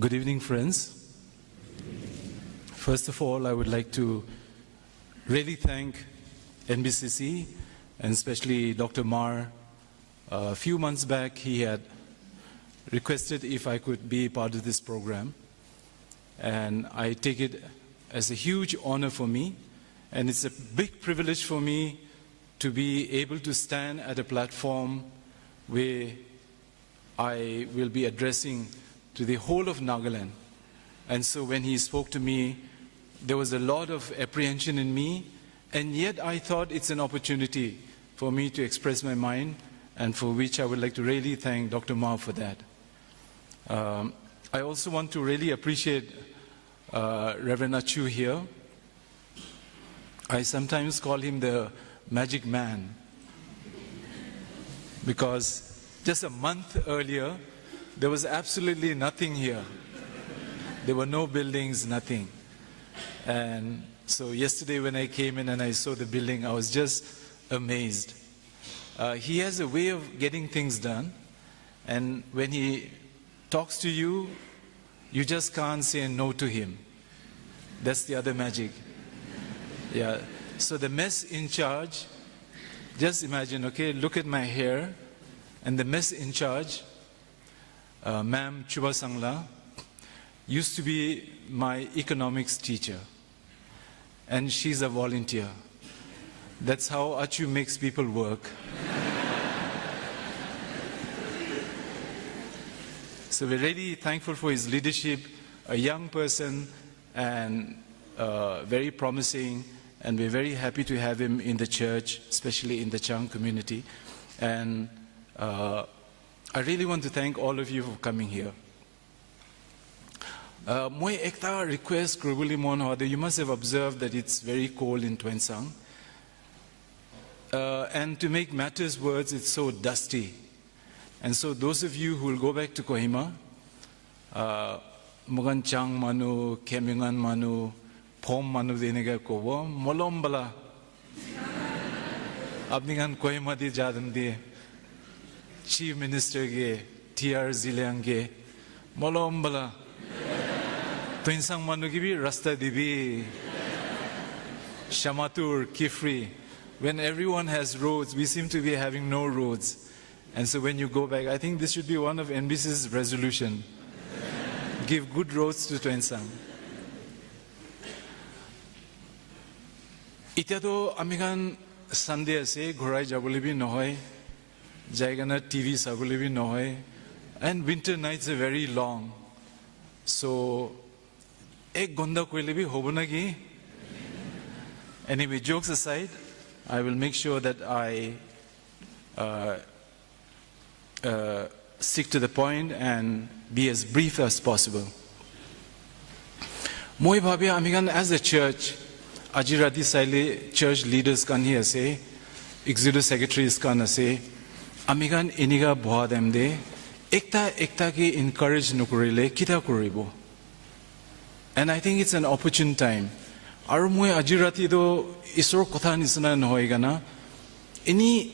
Good evening, friends. First of all, I would like to really thank NBCC and especially Dr. Mar. A few months back, he had requested if I could be part of this program. And I take it as a huge honor for me. And it's a big privilege for me to be able to stand at a platform where I will be addressing to the whole of Nagaland. And so when he spoke to me, there was a lot of apprehension in me, and yet I thought it's an opportunity for me to express my mind, and for which I would like to really thank Dr. Mao for that. I also want to really appreciate Reverend Achu here. I sometimes call him the magic man, because just a month earlier, there was absolutely nothing here. There were no buildings, nothing. And so yesterday when I came in and I saw the building, I was just amazed. He has a way of getting things done. And when he talks to you, you just can't say no to him. That's the other magic. Yeah. So the mess in charge, just imagine, okay, look at my hair. And the mess in charge, Ma'am Chuba Sangla, used to be my economics teacher. And she's a volunteer. That's how Achu makes people work. So we're really thankful for his leadership, a young person and very promising, and we're very happy to have him in the church, especially in the Chang community. And I really want to thank all of you for coming here. Moi ekta request grubuli mon hode. You must have observed that it's very cold in Twensang. And to make matters worse, it's so dusty. And so those of you who will go back to Kohima, Mugan Chang Manu, Kemingan Manu, Pom Manu Denega Kobo, Molombala. Abningan Kohima di Jadan di Chief Minister ge, TR Zileang ge, Molombala. Twensang Manu gibi Rasta Dibi, Shamatur, Kifri. When everyone has roads, we seem to be having no roads. And so when you go back, I think this should be one of NBC's resolution. Give good roads to Twensang. Itiado amigan Sunday ase ghorai jabole bi nohoy, jaigana TV sabole bi nohoy, and winter nights are very long. So ek gonda koile bi hobo na ki. Anyway, jokes aside, I will make sure that I stick to the point and be as brief as possible. Moi bhabi amigan as a church, Ajirati Saile church leaders kan hi ase, executive secretaries kan ase, amigan iniga bhoa demde, ekta ki encourage nukurile kita kuribo. And I think it's an opportune time. Aru moi Ajirati do isor kotha nisna nohoi gana, any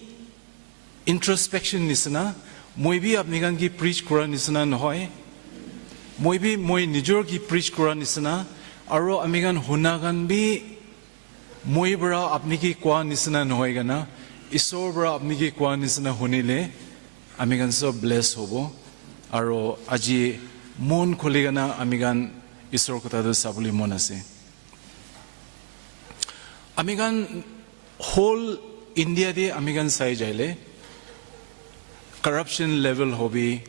introspection nisna, moi bi apnigan ki preach kura nisna nohoi, moi bi moi nijor ki preach kura nisna, aru amigan hunagan bi moi bra apni ki kwa nisna nohoi gana, isor bra apni ki kwa nisna hunile, amigan so bless hobo, aru aji mon kholi gana amigan isor kotha do sabuli mon ase. Amigan whole India de amigan sai jaile, corruption level hobi,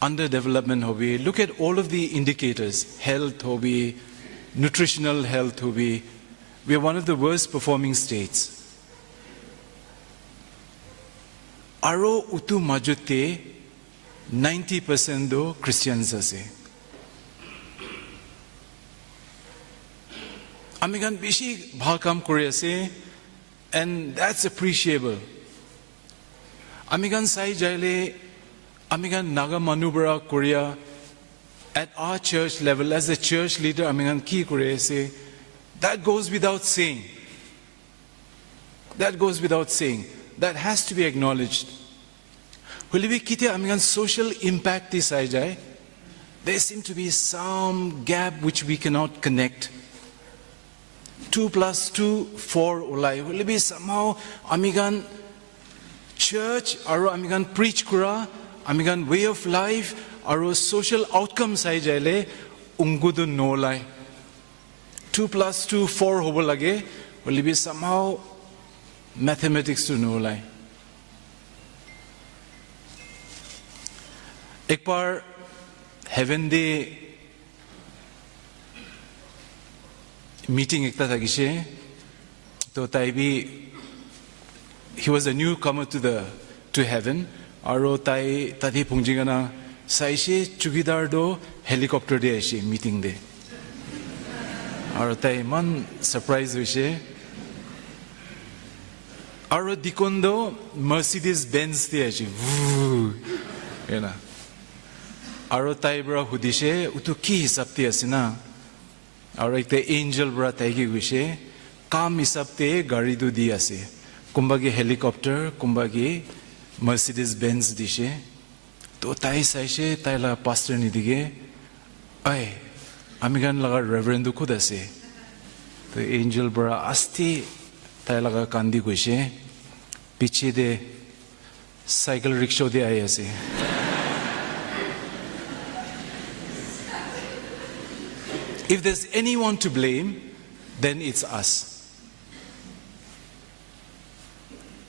underdevelopment hobi. Look at all of the indicators, health hobi, nutritional health hobi. We are one of the worst performing states. Aro utu majute 90% do Christians ase. Amigan bishi bhalkam kore ase, and that's appreciable. Amigan sai jaile, amigan naga manubra Korea at our church level as a church leader, amigan ki kore ase. That goes without saying. That goes without saying. That has to be acknowledged. Huli bi kite amigan social impact is sai jai. there seems to be some gap which we cannot connect. 2 + 2, 4 ulai. Will be somehow amigan church, aro amigan preach kura, amigan way of life, aro social outcomes ai jaile ungudu no lai. 2 + 2, 4 hobo lage. Will be somehow mathematics to no lai. एक बार heaven day meeting ekta thagishe to tai bi he was a newcomer to heaven aro tai tadi pungjingana saishe chugidar do helicopter de aise meeting de aro tai man surprise hoise aro dikondo Mercedes Benz de aise you know aro tai bra hudishe utu ki hisab te asina aro ekte angel bra tai gi wishe kam hisab te gari du di ase kumba gi helicopter kumba gi Mercedes Benz dishe to tai saishe tai la pastor ni dige ai amigan laga reverend du khud ase to angel bra asti tai laga kandi goishe piche de cycle rickshaw de ai ase If there's anyone to blame, then it's us.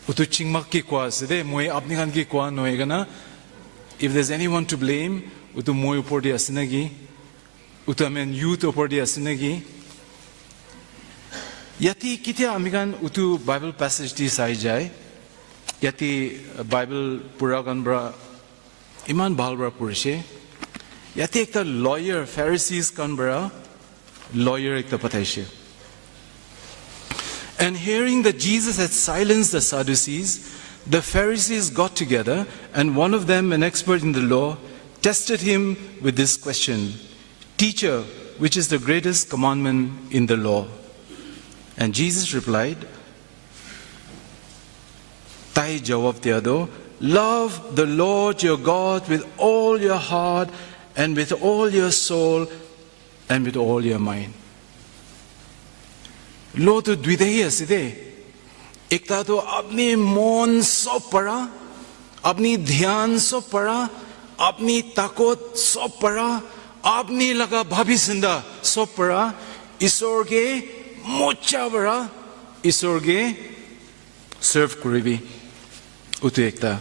Utu chingmak ki kwa sede moi apni kan ki kwa noega na. If there's anyone to blame, utu moi upor di asinagi, utu amen youth upor di asinagi. Yati kitya amigan utu Bible passage di sai jai. Yati Bible puragan bra iman bhal bra purishe. Yati ekta lawyer Pharisees kan bra. Lawyer ekta pataishe. And hearing that Jesus had silenced the Sadducees, the Pharisees got together, and one of them, an expert in the law, tested him with this question: Teacher, which is the greatest commandment in the law? And Jesus replied, Tai jawab diado, love the Lord your God with all your heart and with all your soul and with all your mind. Lo to dvidahi aside. Ekta to apni mon sob para, apni dhyan sob para, apni takot sob para, apni laga bhabi sinda sob para, isor ke mocha para, isor ke serve kuribi. Utu ekta.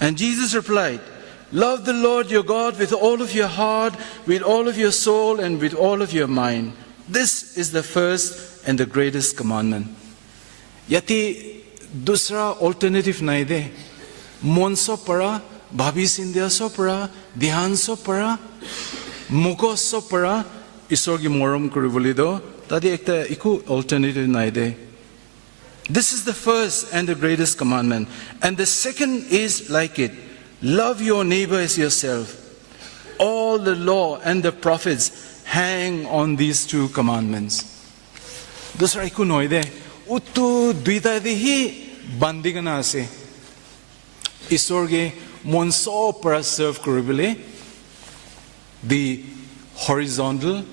And Jesus replied, love the Lord your God with all of your heart, with all of your soul, and with all of your mind. This is the first and the greatest commandment. Yati dusra alternative nahi de. Mon so para, bhabi sindhya so para, dhyan so para, muko so para, isor ki moram kuriboli do. Tadi ekta iku alternative nahi de. This is the first and the greatest commandment. And the second is like it. Love your neighbor as yourself. All the law and the prophets hang on these two commandments. Dusra iku noide. Uttu duita dihi bandigana ase. Isorge monso para serve kuribile. The horizontal.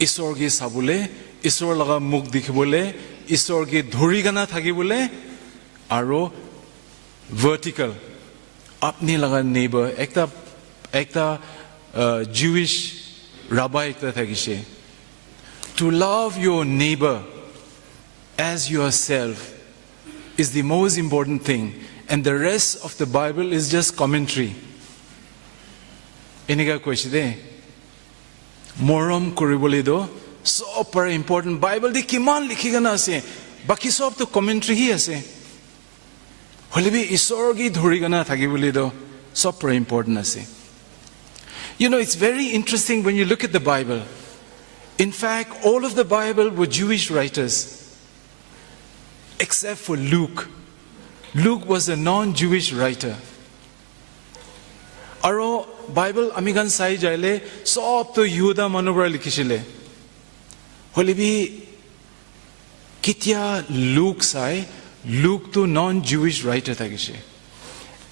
Isorge sabule. Isor laga muk dikhibole. Isorge dhurigana thagibole. Aro vertical. Apni laga neighbor, ekta Jewish rabbi ekta thagishe. To love your neighbor as yourself is the most important thing, and the rest of the Bible is just commentary. Eniga question moram kuribole do so very important. Bible di kiman likhigana ase, baki sob to commentary hi ase. Holibi isorgi dhurigana thagibuli do so very important ase. You know, it's very interesting when you look at the Bible. In fact, all of the Bible were Jewish writers, except for Luke. Luke was a non-Jewish writer. Aro Bible amigan sai jaile sob to Yehuda manubra likhishile. Holibi kitya Luke sai. Luke to non-Jewish writer thagishe.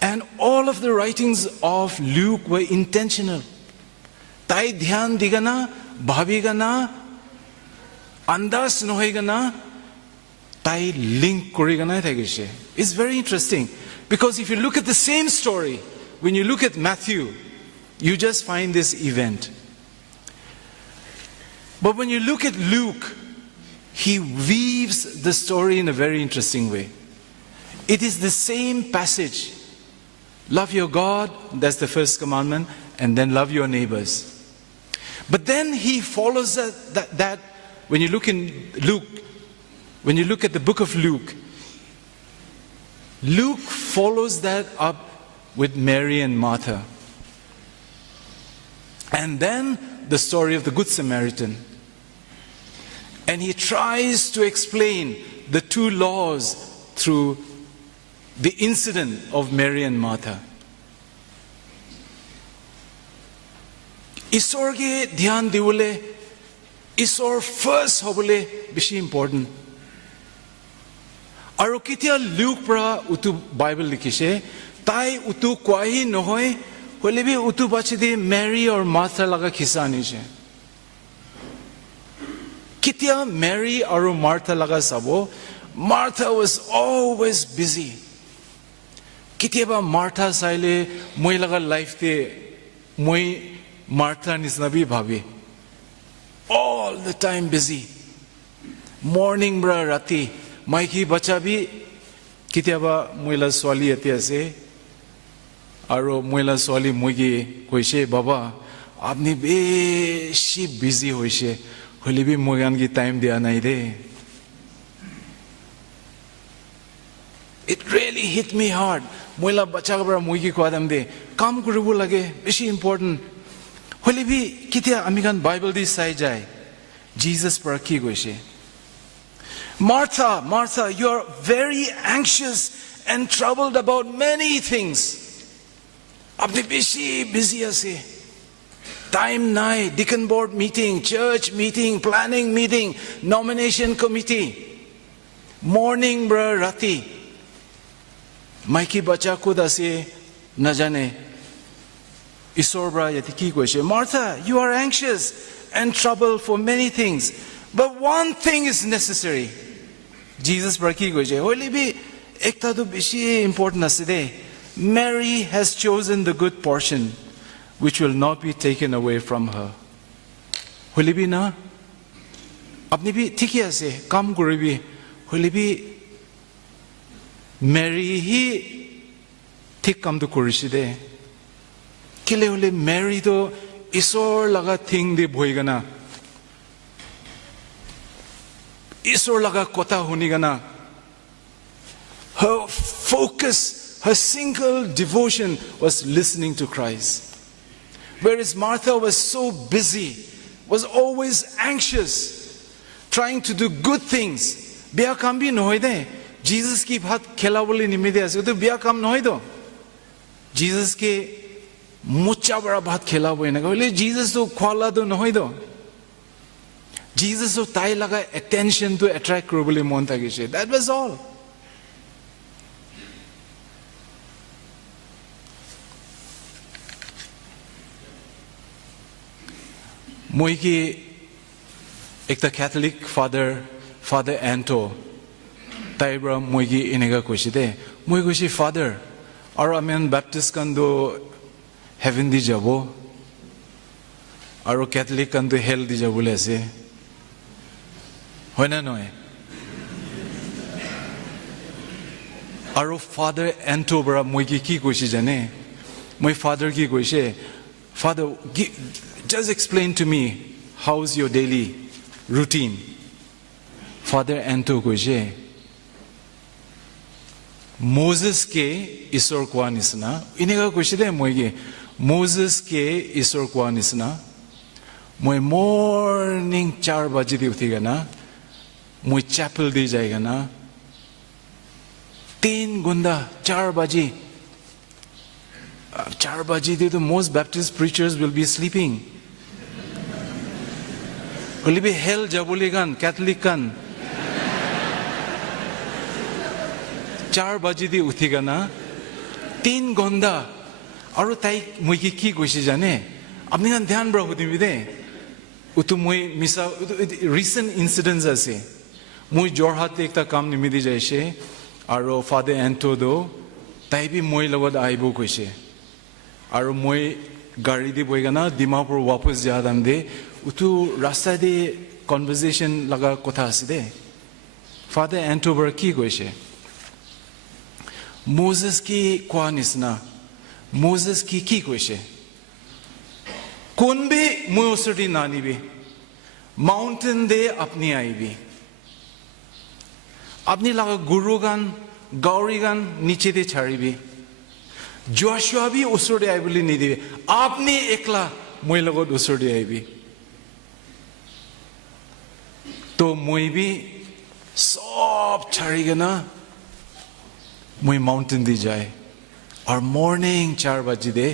And all of the writings of Luke were intentional. Tai dhyan digana, bhabigana, andas nohigana, tai link korigana thagishe. It's very interesting because if you look at the same story, when you look at Matthew, you just find this event. But when you look at Luke, he weaves the story in a very interesting way. It is the same passage. Love your God, that's the first commandment, and then love your neighbors. But then he follows that when you look in Luke, when you look at the book of Luke, Luke follows that up with Mary and Martha. And then the story of the Good Samaritan. And he tries to explain the two laws through the incident of Mary and Martha. Isor ge dhyan diwole, Isor first hobole bishi important. Aro kitia Luke pra utu Bible likishe, tai utu kwahi nohoy, holebi utu bachidi Mary or Martha laga kisa nishe. Kitia Mary or Martha laga sabo, Martha was always busy. Kitia ba Martha saile, moi laga life te, moi Martha nisnabi bhabi. All the time busy. Morning bra rati. Maiki bacha bhi kitia ba moila swali ate ase. Aro moila swali moigi koishe baba. Apni beshi busy hoishe. Holi bhi moigan ki time diya nahi de. It really hit me hard. Moila bacha bra moigi ko adam de. Kam kurubu lage. Beshi important. Holi bhi kitia amigan Bible di sai jai. Jesus para ki goishe. Martha, Martha, you are very anxious and troubled about many things. Apni busy ase. Time nai, deacon board meeting, church meeting, planning meeting, nomination committee. Morning bra rati. Maiki bacha ko dase na jane. Isor bra yati ki goishe. Martha, you are anxious and troubled for many things. But one thing is necessary. Jesus braki goje. Holy be ekta to bishi important aside. Mary has chosen the good portion, which will not be taken away from her. Holy be na. Apni bi tiki ase kam guribi. Holy be Mary hi tik kam to kurishide. Kile holy Mary to isor laga thing de bhoigana. Isor laga kota hunigana. Her focus, her single devotion was listening to Christ. Whereas Martha was so busy, was always anxious, trying to do good things. Biya kam bhi nohoy de. Jesus ki bhat khela boli nimide ase. To biya kam nohoy do. Jesus ke mucha bada bhat khela boy na. Bole Jesus to khwala do nohoy do. Jesus so tai laga attention to attract krobuli mon thagishe. That was all. Moiki ekta Catholic father Anto taibra moiki inega koshide. Moi koshi father aro amen Baptist kando heaven di jabo aro Catholic kando hell di jabo lese. Hoy na noy. Aro father Anto bra moiki ki koshi jane. My father ki koshi. Father, just explain to me how's your daily routine. Father Anto koshi. Moses ke isor kwa nisna. Inega koshi de moiki. Moses ke isor kwa nisna. Moi morning 4 baje di uthiga na. Moi chapel di jayega na. 3 gunda 4 baje. 4 baje the most Baptist preachers will be sleeping. Will be hell jabuligan Catholic kan. 4 baje di uthiga na. तीन गंदा और ताई मुझे की कोशिश जाने अपने का ध्यान बड़ा होती भी दे उतु मुझे मिसा recent incidents ऐसे मुझे जोरहाट एक ता काम निमित्त जाइए और फादर एंटो दो ताई भी मुझे लगता आई बो कोशिश और मुझे गाड़ी दी बोएगा ना दिमापुर वापस जा दम दे उतु रास्ता दे conversation लगा कोथा सीधे फादर एंटो बर की कोशिश मोसेस की क्वानिसना मोसेस की कोशिश कौन भी मुझे नानी भी माउंटेन दे अपनी आई भी अपनी लगा गुरु गान गौरी गान नीचे दे छाड़ी भी जोशुआ भी उसर दे आई बोली नहीं दी आपने एकला मुझे लगो उसर दे आई भी तो मुझे भी सब छाड़ी गना मुझे माउंटेन दी जाए और मॉर्निंग 4 बजे दे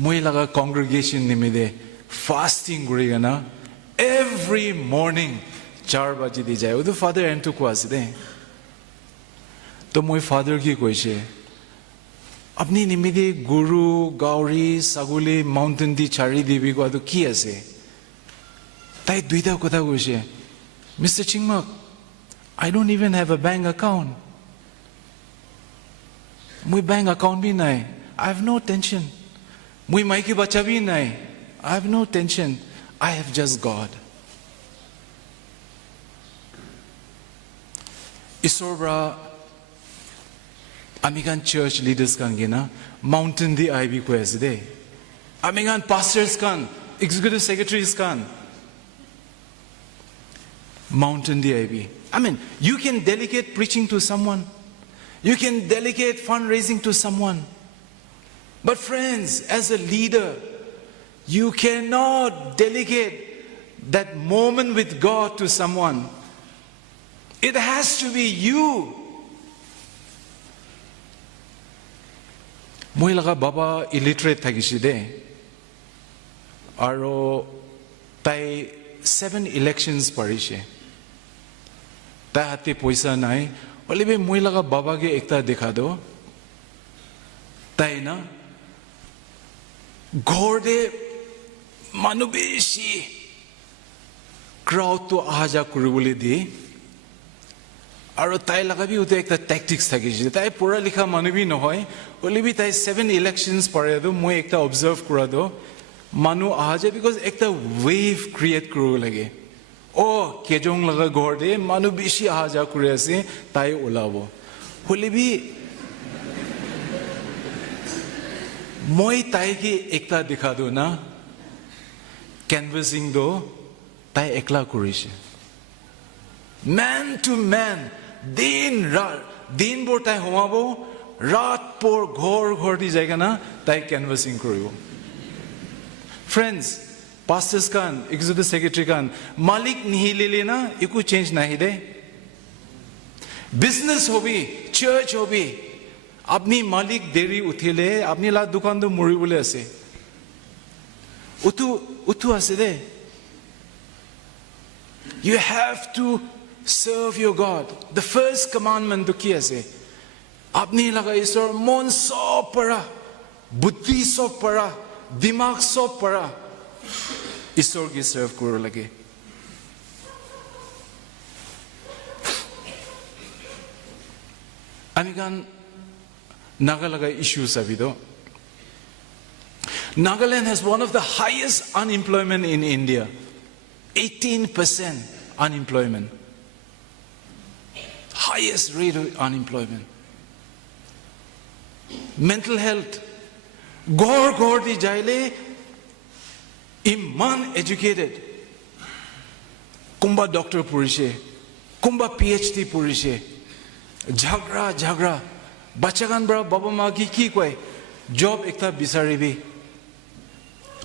मुझे लगा कांग्रेगेशन निमित्ते फास्टिंग करेगा ना एवरी मॉर्निंग 4 बजे दी जाए वो तो फादर एंटू को आसे दे तो मुझे फादर की कोई शे अपनी निमित्ते गुरु गौरी सगुले माउंटेन दी चारी देवी को तो किया से ताई द्विधा को था कोई शे mister Chingmak I don't even have a bank account मुझे बैंक अकाउंट भी नहीं I have no tension मुझे माई की बच्चा भी नहीं I have no tension I have just God ईश्वर बरा अमेरिकन चर्च लीडर्स कान के ना माउंटेन दी आई भी कोई ऐसे दे अमेरिकन पास्टर्स कान एग्जीक्यूटिव सेक्रेटरीज कान माउंटेन दी आई भी I mean you can delegate preaching to someone you can delegate fundraising to someone but friends as a leader you cannot delegate that moment with God to someone it has to be you मुझे लगा बाबा illiterate था किसी दे और ताई 7 elections पढ़ी शे ताई हाथी पैसा नहीं बोले भी मुझे लगा बाबा के एकता दिखा दो ताई ना घोड़े मानुबेशी क्राउड तो आजा कुरुबुले दी और ताई लगा भी उते एकता टैक्टिक्स था किसी ताई पूरा लिखा मानुबी न होए बोले भी ताई 7 elections पढ़े दो मुझे एकता observe करा दो मानु आजा because एकता wave create करो लगे ओ केजोंग लगा घोड़े मानु बेशी आजा कुरे से ताई उलावो बोले भी मोई ताई की एकता दिखा दो ना कैनवसिंग दो ताई एकला कुरिश मैन टू मैन दिन रात दिन बोर ताई हुआ वो रात पोर घोर घोर दी जाएगा ना ताई कैनवसिंग करो friends pastors kan executive secretary kan malik नहीं ले लेना ये कुछ change नहीं दे business हो भी church हो भी अपनी मालिक देरी उठेले अपनी ला दुकान तो मुड़ी बोले ऐसे उतु ऐसे दे you have to serve your God the first commandment तो किया ऐसे अपनी लगा ईश्वर मन सब पड़ा बुद्धि सब पड़ा दिमाग सब पड़ा ईश्वर की सर्व करो लगे अमेरिकन नागालैंड issues अभी तो Nagaland has one of the highest unemployment in India 18% unemployment highest rate of unemployment mental health gor di jaile iman educated kumba doctor purishe kumba PhD purishe jhagra bachagan bra baba ma ki koi job ekta bisari bi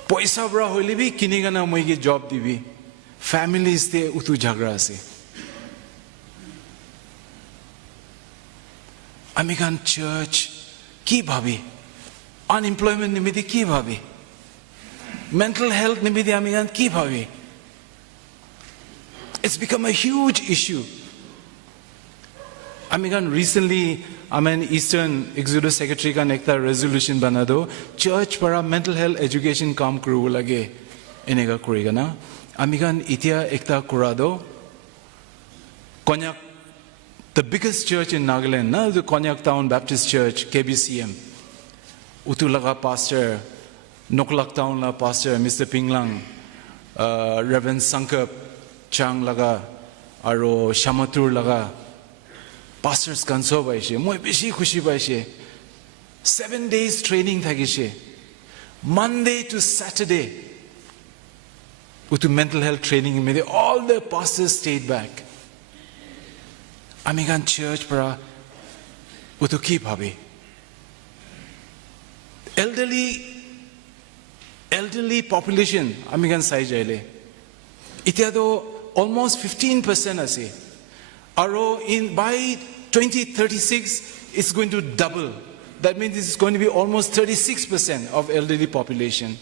paisa bra hoile bi kinigana moi ki job dibi families te utu jhagra ase American church ki bhabi unemployment nimiti ki bhabi mental health nimiti American ki bhabi it's become a huge issue Amigan recently, Eastern Executive Secretary ka nekta resolution banado, church para mental health education kam kuru lage, enega kuriga na. Amigan itia ekta kurado, Konyak, the biggest church in Nagaland, na the Konyak Town Baptist Church, KBCM. Utulaga pastor, Noklak Town la pastor, Mr. Pinglang, Reverend Sankap, Chang laga, Aro Shamatur laga. Pastors kanso baishe, moi beshi khushi baishe. 7 days training thagishe. Monday to Saturday. Utu mental health training made all the pastors stayed back. Amigan church para utu ki bhabe. Elderly population Amigan sai jaile. Itiado almost 15% ase. Aro by 2036, it's going to double. That means it's going to be almost 36% of elderly population.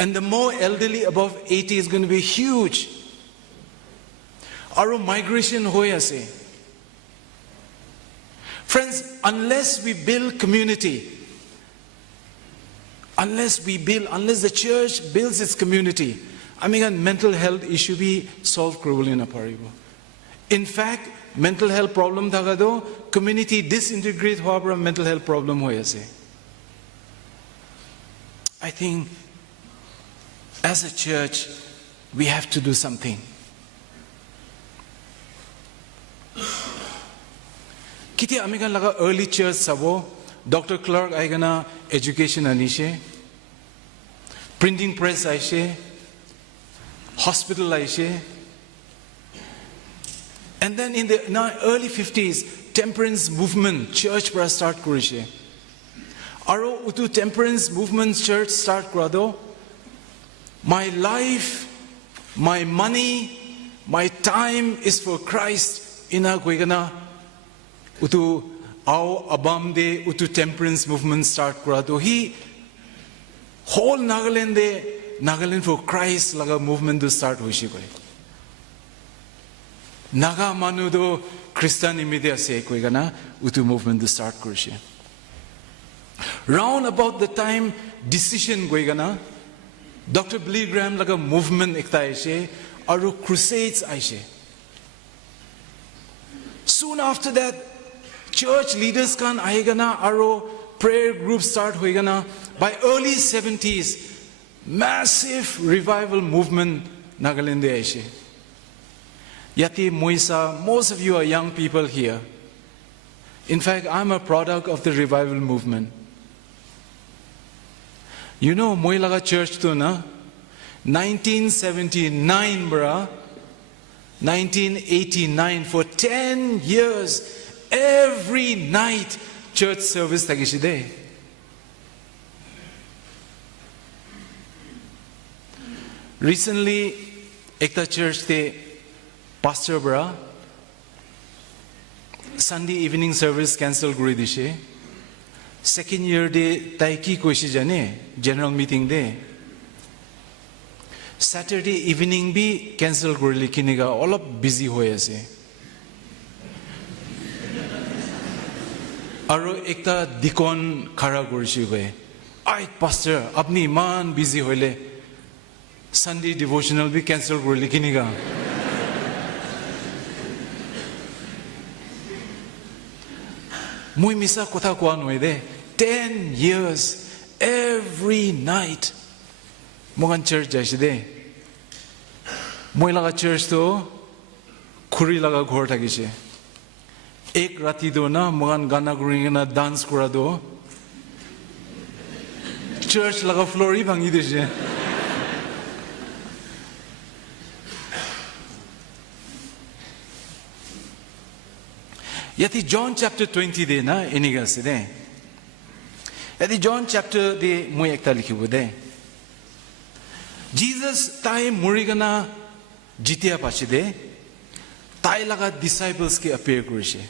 And the more elderly above 80 is going to be huge. Aro migration hoya se. Friends, unless we build community, unless the church builds its community, mental health issue be solved in a paribo. In fact, mental health problem thagado community disintegrate however mental health problem hoyase. I think as a church we have to do something. Kiti amigan laga early church sabo Dr. Clark aigana education anishe, printing press aishe, hospital aishe. And then in the early 50s, temperance movement church para start kurishe. Aro utu temperance movement church start kurado. My life, my money, my time is for Christ. Ina kuigana utu ao abamde utu temperance movement start kurado. He whole Nagaland for Christ laga movement to start hoishi koi. Naga manudo Christian imedia se koi gana utu movement to start kurishe. Round about the time decision koi gana Dr. Billy Graham laga movement ekta aishe aru crusades aishe. Soon after that, church leaders kan aigana aru prayer groups start hoigana. By early 70s, massive revival movement Nagalinde aishe. Yati Moisa, most of you are young people here. In fact, I'm a product of the revival movement. You know, Moilaga church to na 1979, brah. 1989, for 10 years, every night church service tagishide. Recently, ekta church te pastor brah Sunday evening service cancel kuri dishe. Second year de taiki koishi jane general meeting de. Saturday evening be cancel kuri kiniga all up busy hoye ase. Aro ekta dikon khara korishi goe. Ai pastor apni man busy hoile Sunday devotional be cancel kuri kiniga. Mui misa kotha kwa noide 10 years every night mogan church jaishide. Moi laga church to khuri laga ghor thagishe. Ek rati do na mogan gana guringa na dance kura do. Church laga floor hi bhangi deshe. Yati John chapter 20 de na eniga se de. Yati John chapter de moi ekta likhibu de. Jesus tai murigana jitia pachi de tai laga disciples ke appear kurishe.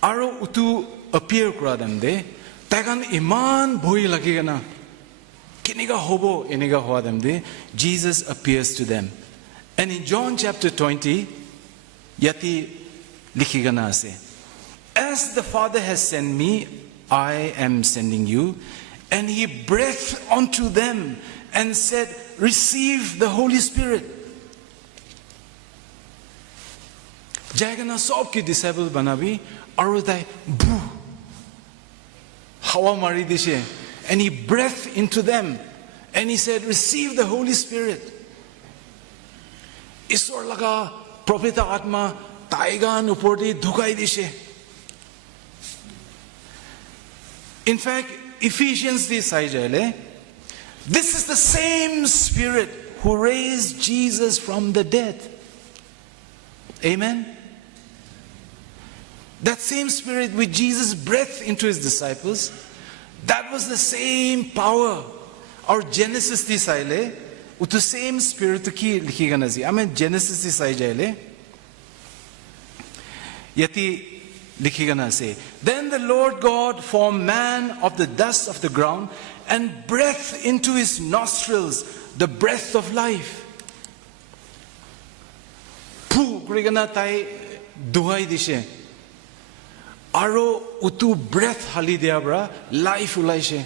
Aro utu appear kuradam de tagan iman bhoi lagigana kiniga hobo eniga hoadam de Jesus appears to them. And in John chapter 20 yati likhigana ase. As the Father has sent me, I am sending you. And he breathed onto them and said, receive the Holy Spirit. Jagana sob ki disciple banabi, arutai boo. Hawa mari dishe. And he breathed into them. And he said, receive the Holy Spirit. Isor laga propeta atma taigan upordi dhukai dishe. In fact, Ephesians this is the same Spirit who raised Jesus from the dead. Amen? That same Spirit which Jesus breathed into his disciples, that was the same power. Our Genesis this with the same Spirit to ki likhi I mean Genesis this yati then the Lord God formed man of the dust of the ground and breathed into his nostrils the breath of life. Pu krigana tai duhai dishe. Aro utu breath hali diabra life ulaishe.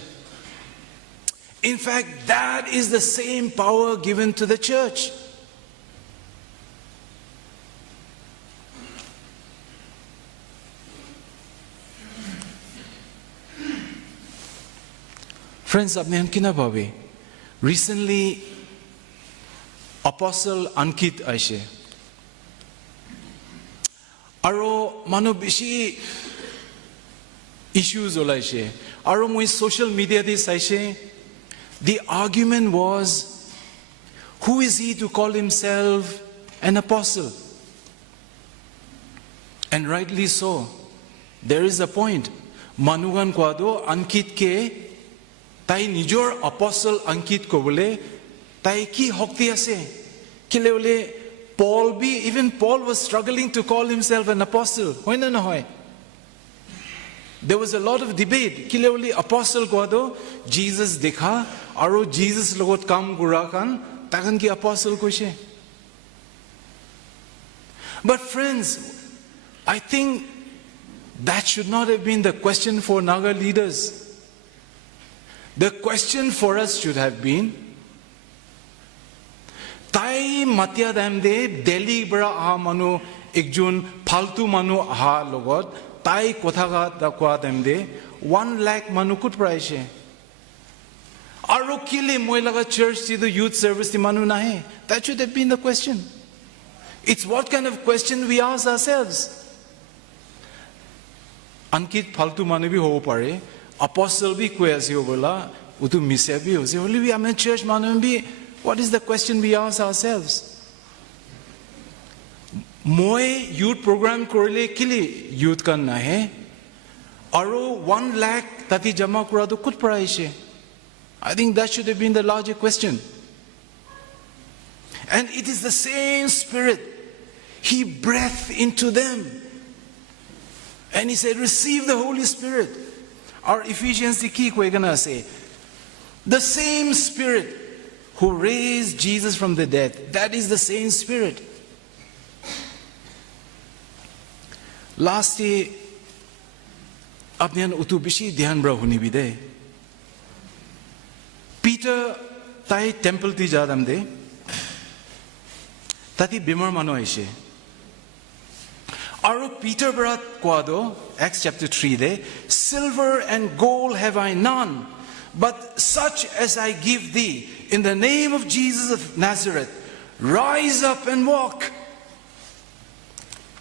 In fact, that is the same power given to the church. Friends, apne han kina bhabe? Recently, Apostle Ankit aishe. Aro manu bishi issues olaishe. Aro moi social media this aishe. The argument was, who is he to call himself an apostle? And rightly so. There is a point. Manugan kwado Ankit ke Tai nijor apostle Ankit ko bole, tai ki hokti ase. Kile bole Paul even Paul was struggling to call himself an apostle. Hoy na hoy. There was a lot of debate. Kile bole apostle ko ado Jesus dekha, aro Jesus logot kam gura kan, takan ki apostle ko she. But friends, I think that should not have been the question for Naga leaders. The question for us should have been, Tai matya damde Delhi bra aha manu ekjun faltu manu aha logot Tai kothaga dakwa damde 1 lakh manu kut praise. Aro kile moi laga church ti the youth service ti manu nahe. That should have been the question. It's what kind of question we ask ourselves. Ankit faltu manu bhi ho pare. Apostle bhi koi ase ho bola, utu misya bhi ho se. Only we am church manu bhi. What is the question we ask ourselves? Moi youth program korle kili youth kan nahe. Aro 1 lakh tati jama kura to kut paraishe. I think that should have been the larger question. And it is the same Spirit. He breathed into them. And he said, receive the Holy Spirit. Our Ephesians the key we're gonna say, the same Spirit who raised Jesus from the dead, that is the same Spirit. Last day, apne utubishi dhyan bra huni bide. Peter tai temple ti jadam de, tati bimar mano aishe. Aro Peter brat kwado, Acts chapter 3 de, silver and gold have I none, but such as I give thee, in the name of Jesus of Nazareth, rise up and walk.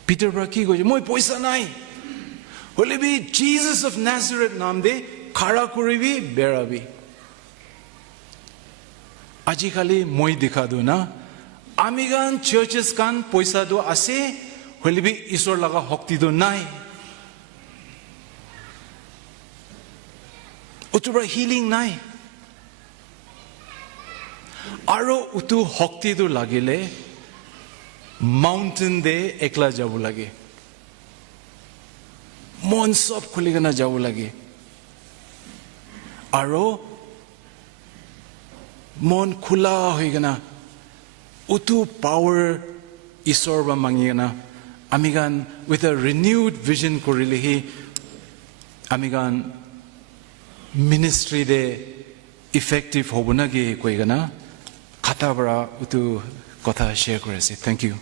Peter brat ki goje, moi poisa nai. Hole bi Jesus of Nazareth naam de, khara kuribi, berabi. Aji khali moi dikha do na, amigan churches kan poisa do ase, hole bi isor laga hokti do nai. Utubra healing nai. Aro utu hokti do lagile, mountain de ekla jabu lage. Mon sob khuligana jabu lage. Aro mon khula hoigana. Utu power isor ba mangina. Amigan with a renewed vision korilihi Amigan ministry de effective hobunagi koigana katabra utu kotha share korese. Thank you.